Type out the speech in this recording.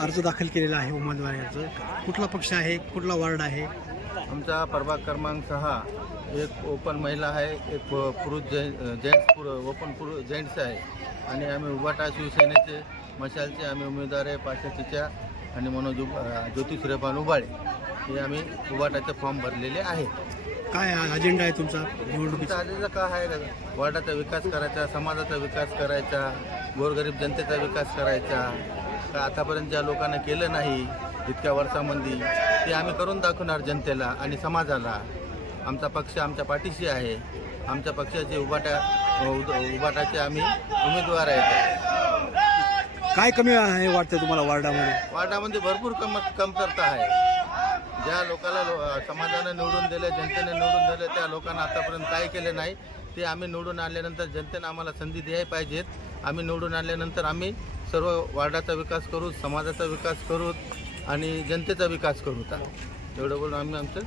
अर्ज दाखल केलेला आहे उमेदवारांचं कुठला पक्ष आहे? कुठला वार्ड आहे? आमचा प्रभाग क्रमांक सहा. एक ओपन महिला आहे एक पुरुष जे जेंट्स पुर ओपन पुरुष जेंट्स आहे. आणि आम्ही उभाटा शिवसेनेचे मशालचे आम्ही उमेदवार आहे पाशाचीच्या आणि मनोज ज्योतिष ज्योती सूर्यपान उबाळे हे आम्ही उबाटाचे फॉर्म भरलेले आहेत काय अजेंडा आहे तुमचा? निवडणुकीचा? आधीचा काय आहे का वार्डाचा विकास करायचा समाजाचा विकास करायचा गोरगरीब जनतेचा विकास करायचा. का आतापर्यंत ज्या लोकांना केलं नाही इतक्या वर्षामध्ये ते आम्ही करून दाखवणार जनतेला आणि समाजाला. आमचा पक्ष आमच्या पाठीशी आहे. आमच्या पक्षाचे उबाटा उद- उबाटाचे आम्ही उमेदवार आहेत. काय कमी आहे वाटतं तुम्हाला वार्डामध्ये? वार्डामध्ये भरपूर कम कमतरता आहे. ज्या लोकांना लो- समाजानं निवडून दिले जनतेने निवडून दिले त्या लोकांना आतापर्यंत काय केले नाही ते आम्ही निवडून आणल्यानंतर जनतेनं आम्हाला संधी द्यायला पाहिजेत. आम्ही निवडून आणल्यानंतर आम्ही सर्व वार्डाचा विकास करू समाजाचा विकास करू आणि जनतेचा विकास करू. एवढं बोलून आम्ही आमचं